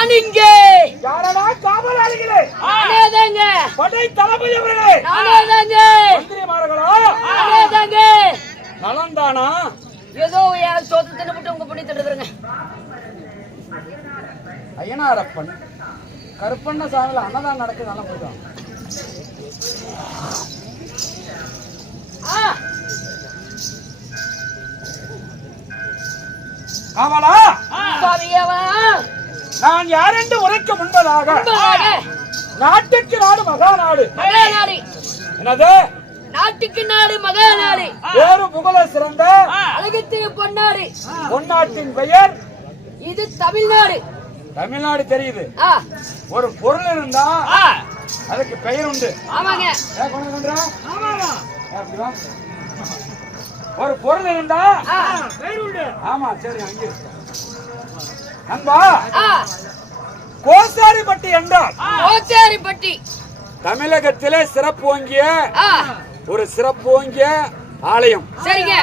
நான் இங்கே. யாரடா காவலாளிகளே? நானேதாங்க. படை தளபதி அவர்களே? நானேதாங்க. மந்திரிமார்களா? நானேதாங்க. நலந்தானா? ஏதோ யார் சோத்து தின்னுட்டு உங்க பண்ணி தட்டுறதுங்க. ஐயனாரப்பன் கருப்பண்ண சாமியில அன்னதானம் நடக்குது. நல்லா போயிடும். காவலா, நான் யார் என்று உரைக்க முன்பதாக நாட்டுக்கு நாடு மகாநாடு. என்னது? நாட்டுக்கு நாடு மகாநாடு. வேறு புகழ சிறந்த அழகத்திற்கு பொன்னாடு. பொன்னாட்டின் பெயர் இது தமிழ்நாடு. தமிழ்நாடு தெரியுது. ஒரு பொருள் இருந்தா அதுக்கு பெயர் உண்டு. ஆமாங்க. ஒரு பொருள் இருந்தா பெயர் உண்டு. ஆமா, சரி. அங்கே அன்பா, கோசாரிப்பட்டி என்றால் கோசாரிப்பட்டி தமிழகத்திலே சிறப்பு வாங்கிய ஒரு சிறப்பு வாங்கிய ஆலயம். சரிங்க.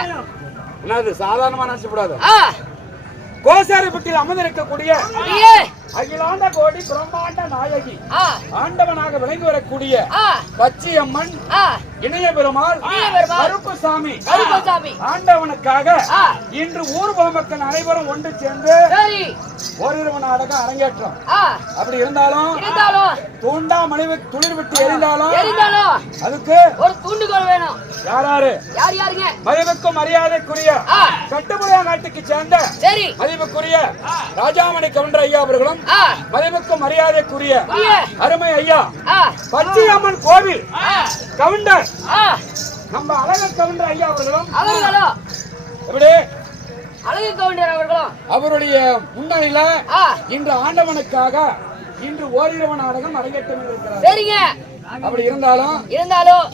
என்னது சாதாரணமா நினைச்சக்கூடாது. கோசாரிப்பட்டியில் அமர்ந்திருக்கக்கூடிய அகிலாண்ட கோடி பிரம்மாண்ட நாயகி ஆண்டவனாக விளங்கி வரக்கூடிய பச்சையம்மன் இணைய பெருமாள் கருப்புசாமி ஆண்டவனுக்காக இன்று ஊர் பொதுமக்கள் அனைவரும் ஒன்று சேர்ந்து ஓரிரவு நாடகம் அரங்கேற்றம். அப்படி இருந்தாலும் தூண்டா மணிவு துளிர் விட்டு எரிந்தாலும் அதுக்கு ஒரு தூண்டுகோல் வேணும். யாராரு? யாருங்க? மதிப்புக்கும் மரியாதைக்குரிய கட்டுமுறையா நாட்டுக்கு சேர்ந்த மதிப்புக்குரிய ராஜாமணி கவுண்டர் ஐயா அவர்களும் மதிப்புக்கும் மரியாதைக்குரிய அருமை ஐயா பச்சையம்மன் கோவில் கவுண்டர் நம்ம அழக கவுண்டர் ஐயா அவர்களும் எப்படி அழகு கவுண்டர் அவர்களும் அவருடைய முன்னணியில இன்று ஆண்டவனுக்காக இன்று ஓரிரவு நாடகம் அரங்கேற்றம் இருக்கிறார். சரிங்க. அப்படி இருந்தாலும்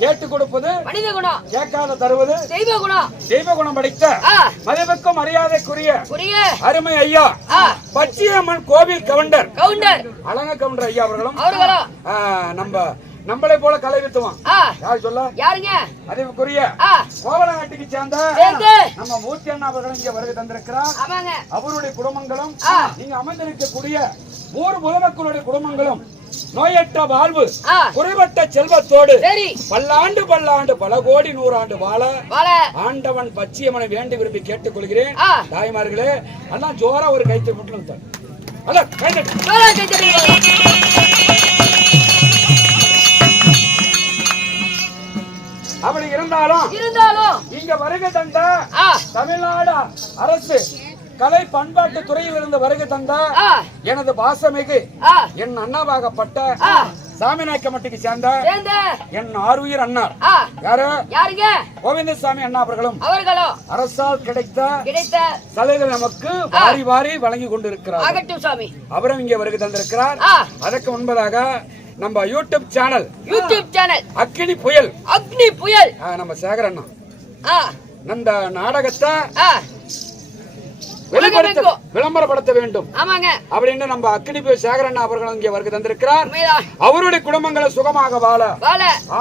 கேட்டு கொடுப்பது மனித குணம், கேட்காத தருவது தெய்வ குணம். தெய்வ குணம் படித்த மதிப்புக்கும் மரியாதைக்குரிய அருமை ஐயா பச்சையம்மன் கோவில் கவுண்டர் அழக கவுண்டர் ஐயா அவர்களும் நம்மளை போல கலை வித்துவான். யார் சொல்ல? யாருங்க? மதிப்புக்குரிய கோவலநாட்டுக்கு சேர்ந்த நம்ம மூர்த்தி அண்ணா அவர்களும் இங்க வருகை தந்திருக்கிறார். அவருடைய குடும்பங்களும் நீங்க அமர்ந்திருக்கக்கூடிய ஊர் பொதுமக்களுடைய குடும்பங்களும் நோயற்ற வாழ்வு குறைவட்ட செல்வத்தோடு பல்லாண்டு பல்லாண்டு பல கோடி நூறாண்டு வாழ ஆண்டவன் பச்சையம்மனை வேண்டி விரும்பி கேட்டுக் கொள்கிறேன். தாய்மார்களே, அண்ணா ஜோரா ஒரு கைத்து முட்டு. அப்படி இருந்தாலும் இங்க வருகை தந்த தமிழ்நாடு அரசு கலை பண்பாட்டு துறையில் இருந்து வருகை தந்த எனது பாசமிகு என் அண்ணாவாகப்பட்ட சாமிநாயக்கமட்டிக்கு சேர்ந்த என் ஆறுயிர் அண்ணார் யாரு? கோவிந்தசாமி அண்ணா அவர்களும் அரசால் கிடைத்த சலுகைகள் நமக்கு வாரி வாரி வழங்கி கொண்டிருக்கிறார். அவரும் இங்கே வருகை தந்திருக்கிறார். அதற்கு முன்பதாக நம்ம யூடியூப் சேனல் அக்னி புயல் நம்ம சேகர் அண்ணா அந்த நாடகத்தை விளம்பரப்படுத்த வேண்டும் அப்படின்னு நம்ம அக்னி புயல் சேகர் அண்ணா அவர்களும் இங்கே வருகை தந்திருக்கிறார். அவருடைய குடும்பங்களை சுகமாக வாழ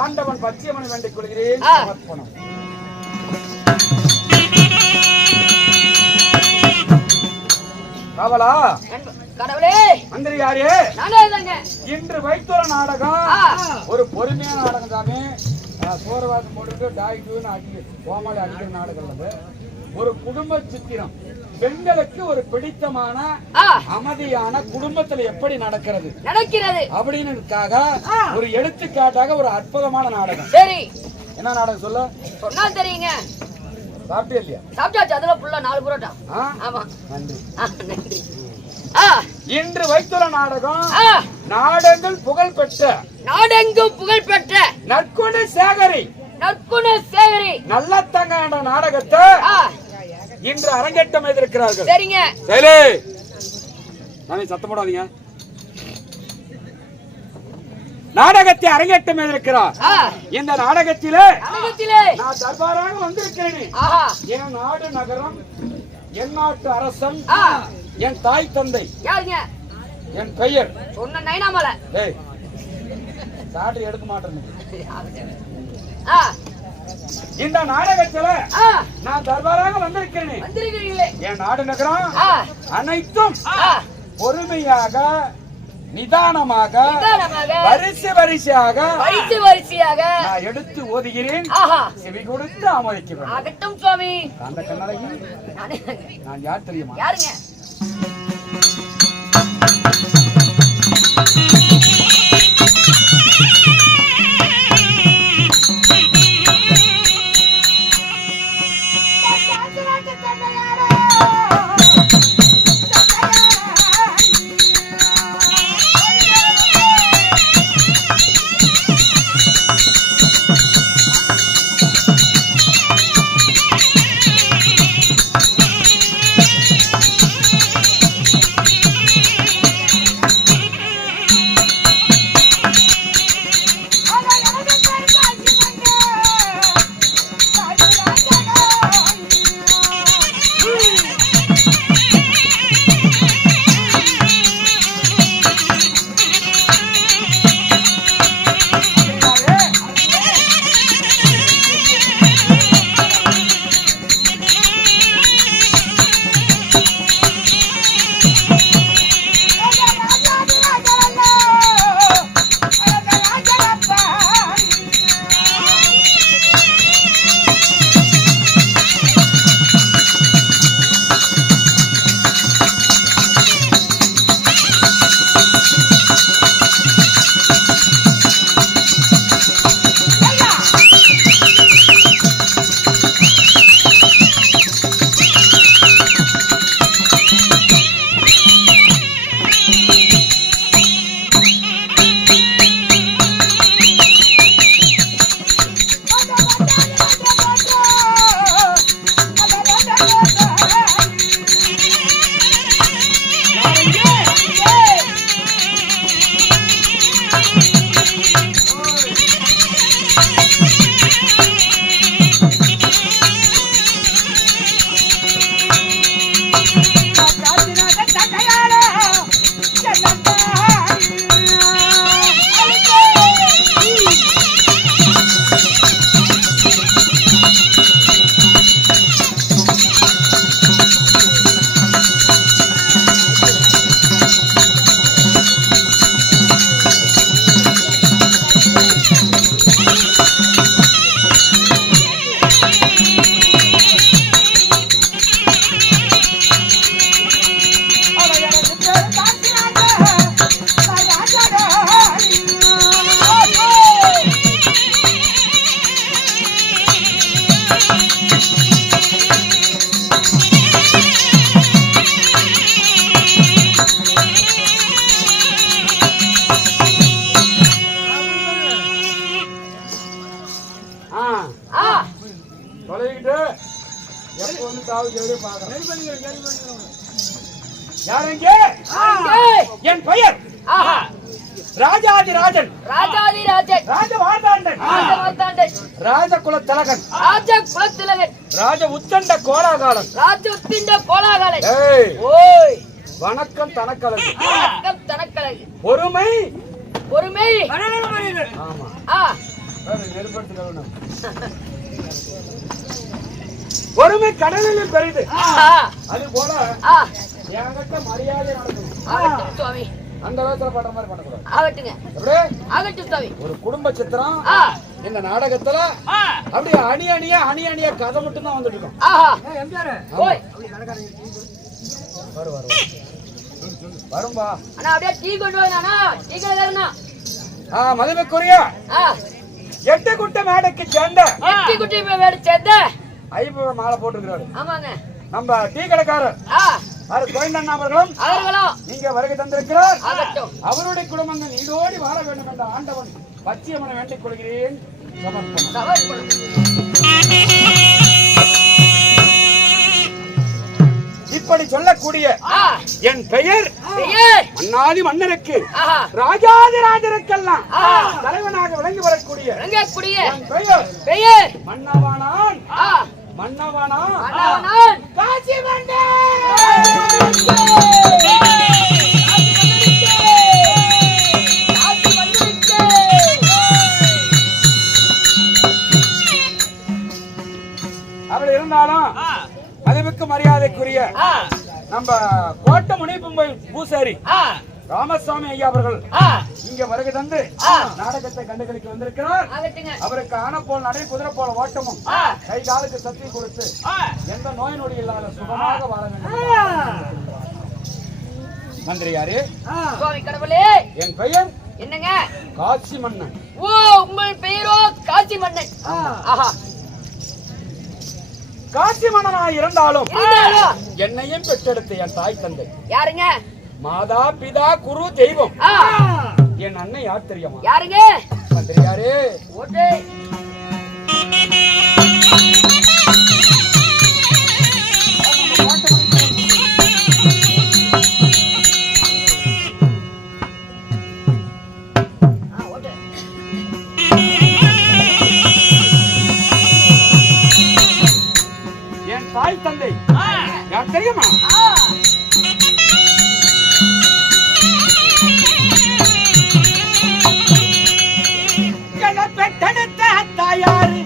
ஆண்டவன் பச்சையம்மனை வேண்டிக் கொள்கிறேன். சமர்ப்பணம். காவலா மந்திரியாரே, இன்று வைத்துள்ள நாடகம் ஒரு பொறுமையான நாடகம் தானே. சோரவாக்கம் போட்டு டாய்டுன்னு கோமாளி அடிக்கிற நாடகம். ஒரு குடும்ப சித்திரம், பெண்களுக்கு ஒரு பிடித்தமான அமைதியான குடும்பத்துல எப்படி நடக்கிறது அப்படின்னு ஒரு எடுத்துக்காட்டாக ஒரு அற்புதமான நாடகம். என்ன நாடகம் சொல்ல சொன்னா தெரியுங்க? சாப்பிட்டே இல்லையா? சாப்பிட்டாச்சு. அதுல புள்ள 4 புரோட்டா. ஆமா, நன்றி. இன்று வைத்துள்ள நாடகம் நாடெங்கும் புகழ் பெற்ற நற்குண சேகரி நல்லத்தங்க என்ற நாடகத்தை இன்று அரங்கேற்றம் செய்திருக்கிறார்கள். சரிங்க. சரி, நானே சத்தம் போடாதீங்க. நாடகத்தை அரங்கேற்றம் செய்திருக்கிறார். இந்த நாடகத்திலே நான் தர்பாராக வந்திருக்கிறேன். என் நாடு நகரம், என் நாட்டு அரசன், என் தாய் தந்தை, என் பெயர் சொன்ன நைனாமலை. சாட்டு எடுக்க மாட்டேன். இந்த நாடகத்துல நான் தர்பாராக வந்திருக்கிறேன். என் நாடு நகரம் அனைத்தும் பொறுமையாக நிதானமாக வரிசையாக நான் எடுத்து ஓதுகிறேன். செவி கொடுத்து அமர்க்கிறேன். ஆகட்டும் சுவாமி. அந்த கண்ணழகி நான் யார் தெரியுமா? யாருங்க? என் பெயர் ராஜாதிராஜன். ராஜாதிராஜன். ராஜமார்த்தாண்டன். ராஜமார்த்தாண்டன். ராஜகுலத்திலகன். ராஜகுலத்திலகன். ராஜ உத்தண்ட கோலாகாலன். ராஜ உத்தண்ட கோலாகாலன். ஓய் வணக்கம் தனக்கலகு. வணக்கம் தனக்கலகு. பொறுமை பொறுமை. ஆமா நெருப்பட்டு கவனம். பொறுமை கடலிலும் பெரிது. அது போல என்கிட்ட மரியாதை நடக்கணும் சுவாமி. அந்த அளவுக்கு பண்ற மாதிரி பண்ணக்கூடாது. ஆகட்டுங்க. ஆகட்டும் சுவாமி. ஒரு குடும்ப சித்திரம் இந்த நாடகத்துல அப்படியே அணி அணியா கதை மட்டும் தான் வந்துட்டு இருக்கோம். வரும்பா அண்ணா அப்படியே டீ கொண்டு வாங்க. டீ கடைக்காரனா. மதிப்புக்குரிய எட்டு குட்டை மேடைக்கு சேர்ந்த எட்டு குட்டை மேடை சேர்ந்த ஐயப்ப மாலை போட்டுக்கிறாரு. ஆமாங்க. நம்ம டீ கடைக்காரர் அவர்களும் நீங்க வருகை தந்திருக்கிறார். அவருடைய குடும்பங்கள் நீடோடி வாழ வேண்டும் என்ற ஆண்டவன் பச்சையம்மனை வேண்டிக் கொள்கிறேன். இப்படி சொல்லக்கூடிய என் பெயர் மன்னாதி மன்னருக்கு ராஜாதிராஜருக்கெல்லாம் தலைவனாக விளங்கி வரக்கூடிய என் பெயர் மன்னவானான். மன்னவானான் காசி அப்படி இருந்தாலும் மதிப்புக்கு மரியாதைக்குரிய நம்ம கோட்டை முனிப்பு பூசாரி ராமசாமி ஐயா அவர்கள் இங்க வருகை தந்து நாடகத்தை கண்டுகளிக்க வந்திருக்கிறார். அவருக்கு ஆன போல் நடை, குதிரை போல ஓட்டமும், கை காலுக்கு சக்தி கொடுத்து எந்த நோய் நொடி இல்லாத சுகமாக வாழ வேண்டும். மந்திரியாரே, சுவாமி கடவுளே, என் பெயர் என்னங்க? காசி மன்னன். ஓ, உங்கள் பெயரோ காசி மன்னன். ஆஹா, காசி மன்னனாய் இருந்தாலும் என்னையும் பெற்றெடுத்த என் தாய் தந்தை யாருங்க? மாதா பிதா குரு தெய்வம். என் அண்ணன் யார் தெரியுமா? யாருங்க? மந்திரியாரே, ஓட்டே என் தாய் தந்தை யார் தெரியுமா? பெற்றெடுத்த தாயாரு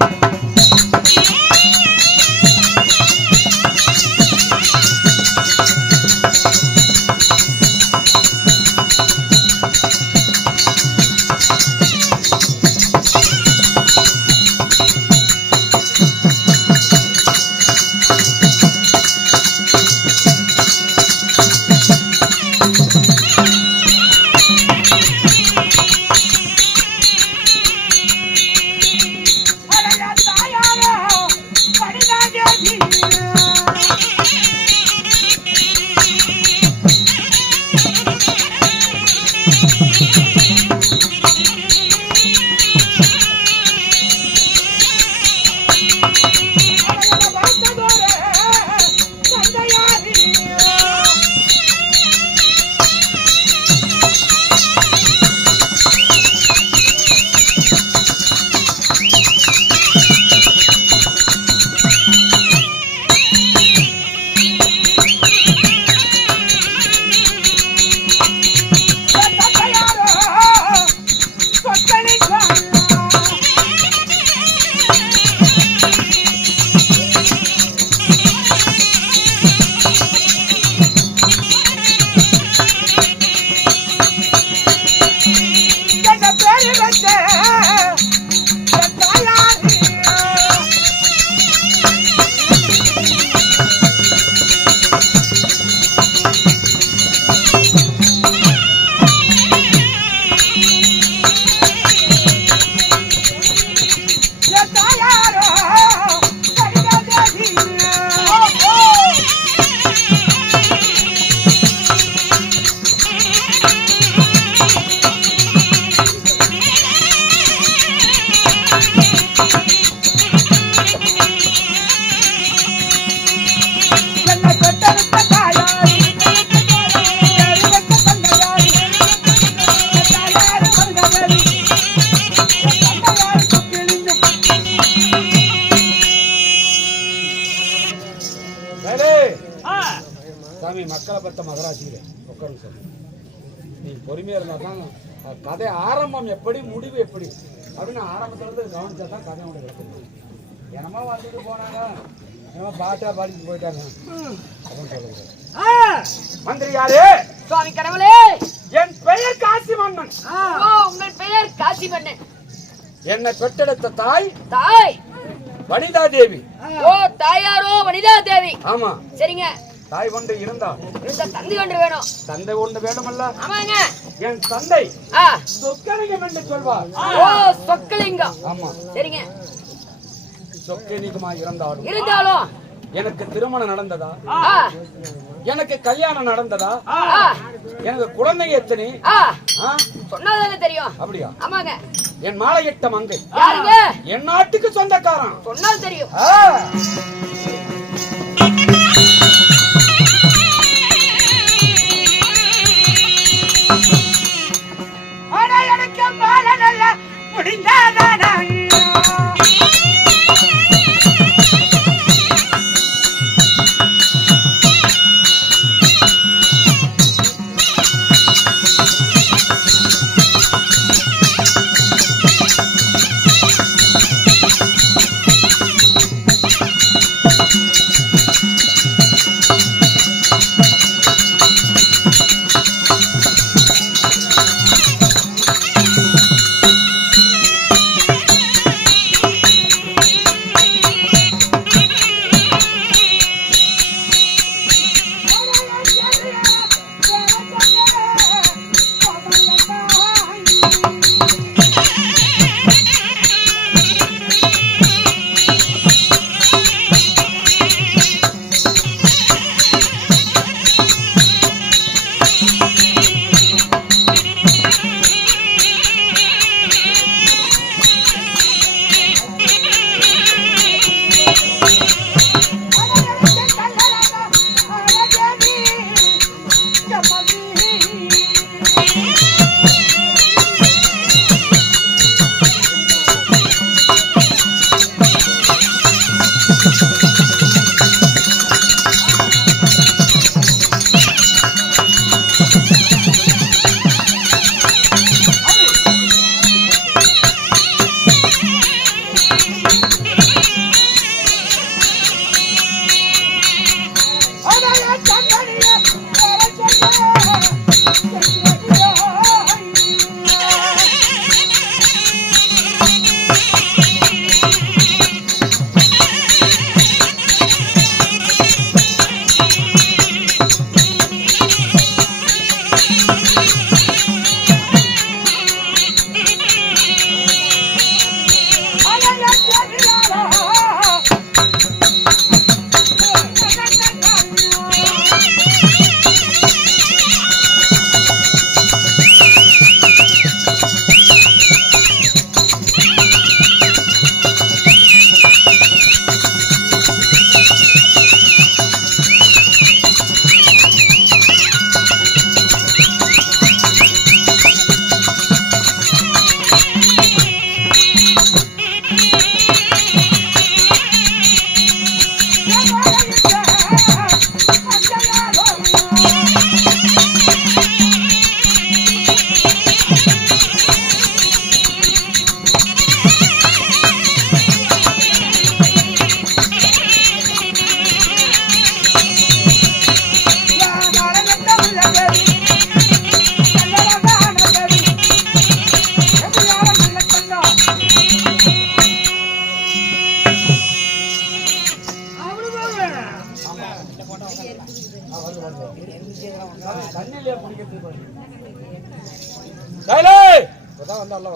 சாமி, மக்களை பத்த மகராசியில உட்காருங்க சாமி. நீ பொறுமையா இருந்தா தான் கதை ஆரம்பம் எப்படி முடிவு எப்படி அப்படின்னு ஆரம்பத்துல இருந்து கவனிச்சா தான் கதை ஒன்று கிடைக்கும். என்னமா வந்துட்டு போனாங்க, என்னமா பாட்டா பாடிட்டு போயிட்டாங்க அப்படின்னு சொல்லுங்க. மந்திரியாரே, சுவாமி கடவுளே, என் பெயர் காசி மன்னன். ஓ, உங்கள் பெயர் காசி மன்னன். என்னை பெற்றெடுத்த தாய் தாய் வனிதா தேவி. ஓ, தாயாரோ வனிதா தேவி. ஆமா, சரிங்க. தாய் ஒன்று இருந்தா இந்த தந்தை ஒன்று வேணும். தந்தை ஒன்று வேணுமல்ல? ஆமாங்க. என் தந்தை சொக்கலிங்கம் என்று சொல்வார். ஓ, சொக்கலிங்கம். ஆமா, சரிங்க. சொக்கலிங்கமா இருந்தாலும் எனக்கு திருமணம் நடந்ததா? எனக்கு கல்யாணம் நடந்ததா? எனக்கு குழந்தை எத்தனை? சொன்னாதானே தெரியும். அப்படியா? ஆமாங்க. என் மாலையிட்ட மங்கை யாருங்க? என் நாட்டுக்கு சொந்தக்காரன். சொன்னால் தெரியும். எனக்கு மாலை நல்ல முடிந்தாதானா?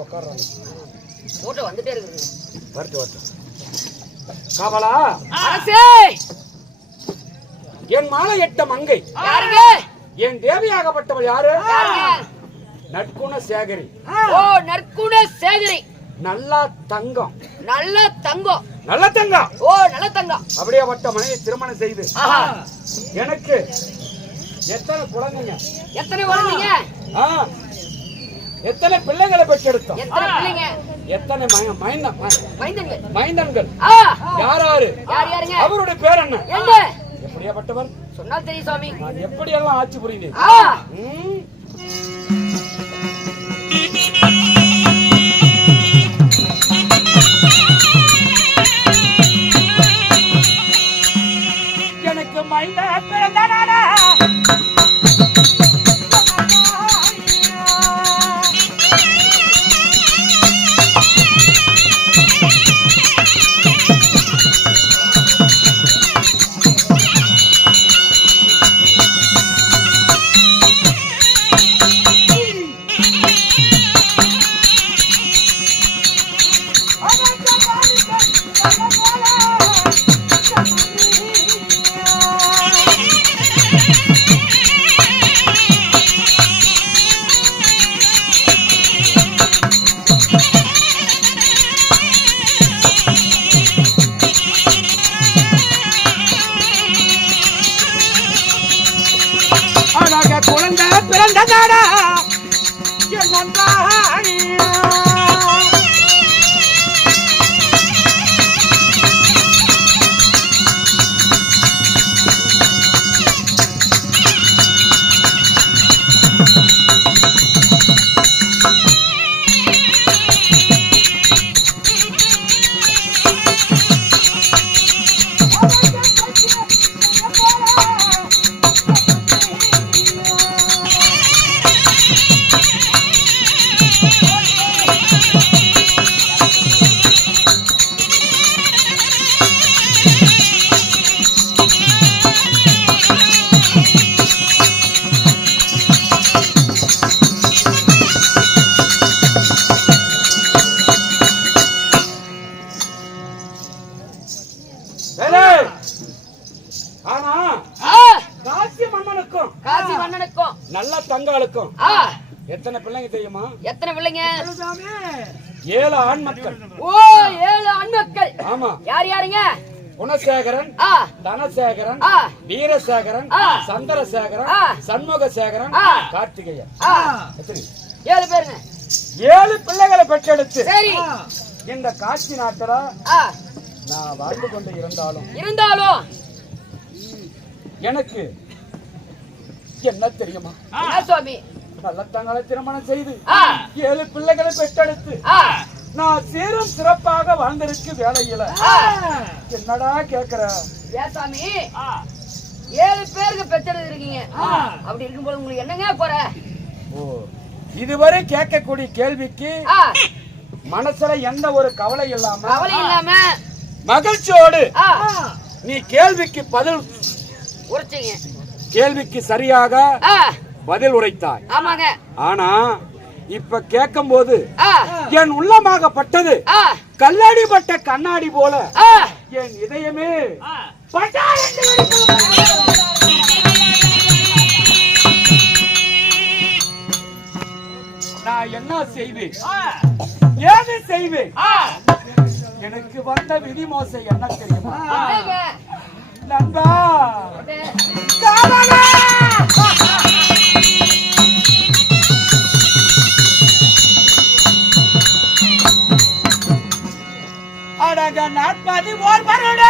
உட்கார்றாங்க. போட்டோ வந்துட்டே இருக்கு. வரட்டும். காவலா அரசே, என் மாலை எட்ட மங்கை யாருங்க? என் தேவியாகப்பட்டவள் யாரு? யாருங்க? நற்குண சேகரி. ஓ, நற்குண சேகரி. நல்லா தங்கம். நல்ல தங்கம். நல்ல தங்கம். ஓ, நல்ல தங்கம். அப்படியேப்பட்ட மனைவி திருமணம் செய்து ஆஹா. எனக்கு எத்தனை குழந்தைங்க? எத்தனை குழந்தைங்க? எத்தனை பிள்ளைகளை பெற்றெடுத்தோம்? எத்தனை பிள்ளைங்க? எத்தனை மைந்தன்கள்? மைந்தன்கள் யாராரு? யார் யாருங்க? அவருடைய பேர் என்ன? என்ன? எப்படியாப்பட்டவர் சொன்னால் தெரியும் சுவாமி. நான் எப்படி எல்லாம் ஆட்சி புரிந்தேன். எனக்கு மைந்த பிறந்தனாடா குழந்தை பிறந்ததாடா நல்ல தங்காளுக்கும் எத்தனை பிள்ளைங்க தெரியுமா? எத்தனை பிள்ளைங்க? 7 ஆண் மக்கள். ஓ, 7 ஆண் மக்கள். ஆமா. யார் யாருங்க? குணசேகரன், தனசேகரன், வீரசேகரன், சந்திரசேகரன், சண்முகசேகரன், கார்த்திகேயன். எத்தனை? 7 பேருங்க. 7 பிள்ளைகளை பெற்றெடுத்து சரி இந்த காட்சி நாட்டடா நான் வாழ்ந்து கொண்டு இருந்தாலும் எனக்கு என்ன தெரியுமா சுவாமி? நல்ல தங்களை திருமணம் செய்து 7 பிள்ளைகளை பெற்றெடுத்து நான் சீரும் சிறப்பாக வாழ்ந்திருக்கு வேலையில என்னடா கேக்குற? ஏன் சாமி 7 பேருக்கு பெற்றெடுத்து இருக்கீங்க, அப்படி இருக்கும்போது உங்களுக்கு என்னங்க போற? இதுவரை கேட்கக்கூடிய கேள்விக்கு மனசுல எந்த ஒரு கவலை இல்லாம மகிழ்ச்சியோடு நீ கேள்விக்கு பதில் உரைச்சீங்க. கேள்விக்கு சரியாக பதில் உரைத்தாய். ஆமாங்க. ஆனா இப்ப கேட்கும் போது என் உள்ளமாகப்பட்டது கல்லடிப்பட்ட கண்ணாடி போல என் இதயமே நான் என்ன செய்வேன், ஏது செய்வேன்? எனக்கு வந்த விதிமோசை என்ன தெரியுமா? நண்பா அடங்க 41 வருட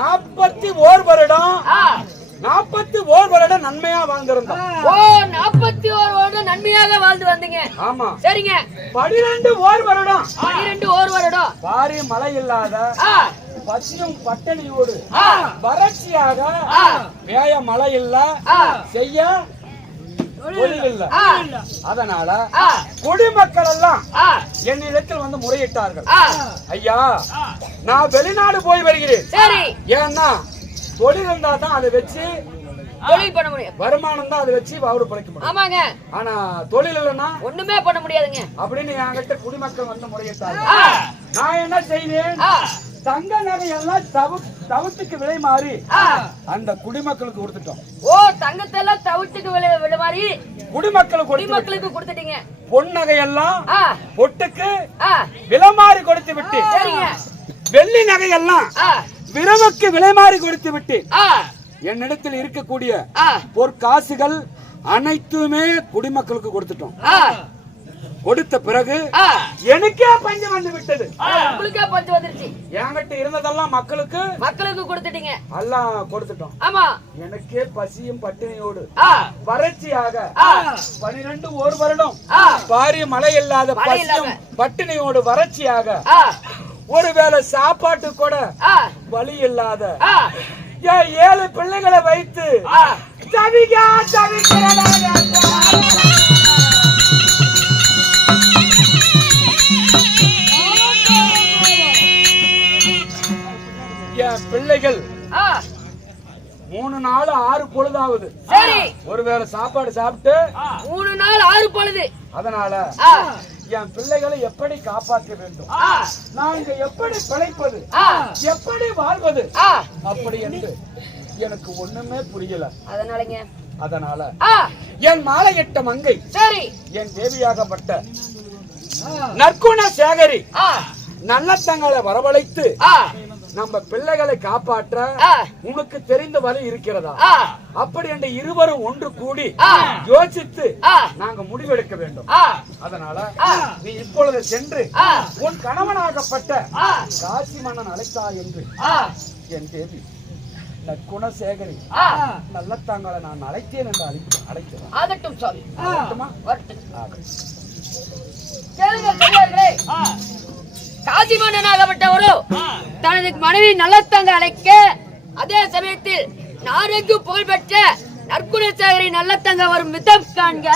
41 வருடம் 41 வருடம் நன்மையா வாழ்ந்திருந்தோம். ஓ 41 வருடம் நன்மையாக வாழ்ந்து வந்தீங்க. ஆமா சரிங்க. 12 வருடம் பாரி மழை இல்லாத பசியும் பட்டணியோடு வறட்சியாக வேய மழை இல்ல செய்ய தொழில் இல்ல. அதனால குடிமக்கள் எல்லாம் என்னிடத்தில் வந்து முறையிட்டார்கள். ஐயா நான் வெளிநாடு போய் வருகிறேன். ஏன்னா தொழில் இருந்தா தான் அதை வச்சு தொழில் பண்ண முடியும். வருமானம் தான் அதை வச்சு அவரு பிழைக்க முடியும். ஆமாங்க. ஆனா தொழில் இல்லைன்னா ஒண்ணுமே பண்ண முடியாதுங்க அப்படின்னு என்கிட்ட குடிமக்கள் வந்து முறையிட்டாங்க. நான் என்ன செய்தேன்? தங்க நகையெல்லாம் தவிட்டுக்கு விலை மாறி அந்த குடிமக்களுக்கு கொடுத்துட்டோம். ஓ தங்கத்தை எல்லாம் தவிட்டுக்கு விலை மாறி குடிமக்களுக்கு கொடுத்துட்டீங்க. பொன் நகையெல்லாம் பொட்டுக்கு விலை மாறி கொடுத்து விட்டு வெள்ளி நகையெல்லாம் விரவுக்கு விலை மாறி கொடுத்து விட்டு என்னிடத்தில் இருக்கக்கூடிய பொற்காசுகள் அனைத்துமே குடிமக்களுக்கு கொடுத்துட்டோம். கொடுத்த பிறகு எனக்கே பஞ்சம் வந்து விட்டது. உங்களுக்கே பஞ்சம் வந்துருச்சு. என்கிட்ட இருந்ததெல்லாம் மக்களுக்கு கொடுத்துட்டீங்க. எல்லாம் கொடுத்துட்டோம். ஆமா. எனக்கே பசியும் பட்டினியோடு வறட்சியாக 12 வருடம் பாரிய மழை இல்லாத பசியும் பட்டினியோடு வறட்சியாக ஒருவேளை சாப்பாட்டு கூட வழி இல்லாத 7 பிள்ளைகளை வைத்து என் பிள்ளைகள் 3 நாள் 6 பொழுதாவது ஒருவேளை சாப்பாடு சாப்பிட்டு 3 நாள் 6 பொழுது. அதனால என் பிள்ளைகளை எப்படி காப்பாற்ற வேண்டும், நாங்க எப்படி பிழைப்பது, எப்படி வாழ்வது அப்படி என்று எனக்கு ஒண்ணுமே புரியல. அதனால என் மாலையிட்ட மங்கை என் தேவியாகப்பட்ட நற்குண சேகரி நல்ல தங்களை வரவழைத்து நம்ம பிள்ளைகளை காப்பாற்ற உனக்கு தெரிந்த வழி இருக்கிறதா அப்படி என்ற இருவரும் ஒன்று கூடி யோசித்து நாங்க முடிவெடுக்க வேண்டும். அதனால நீ இப்பொழுது சென்று உன் கணவனாகப்பட்ட காசி மன்னன் அழைத்தா என்று என் தேவி குணசேகரி நல்ல தாங்களை நான் அழைத்தேன் என்று அழைக்கிறேன். ஆகட்டும் சாமி. காசி மன்னனாகப்பட்டவரோ தனது மனைவி நல்லத்தங்க அழைக்க, அதே சமயத்தில் நாடெங்கு புகழ்பெற்ற நற்குணசேகரி நல்லத்தங்க வரும் விதம் காண்க.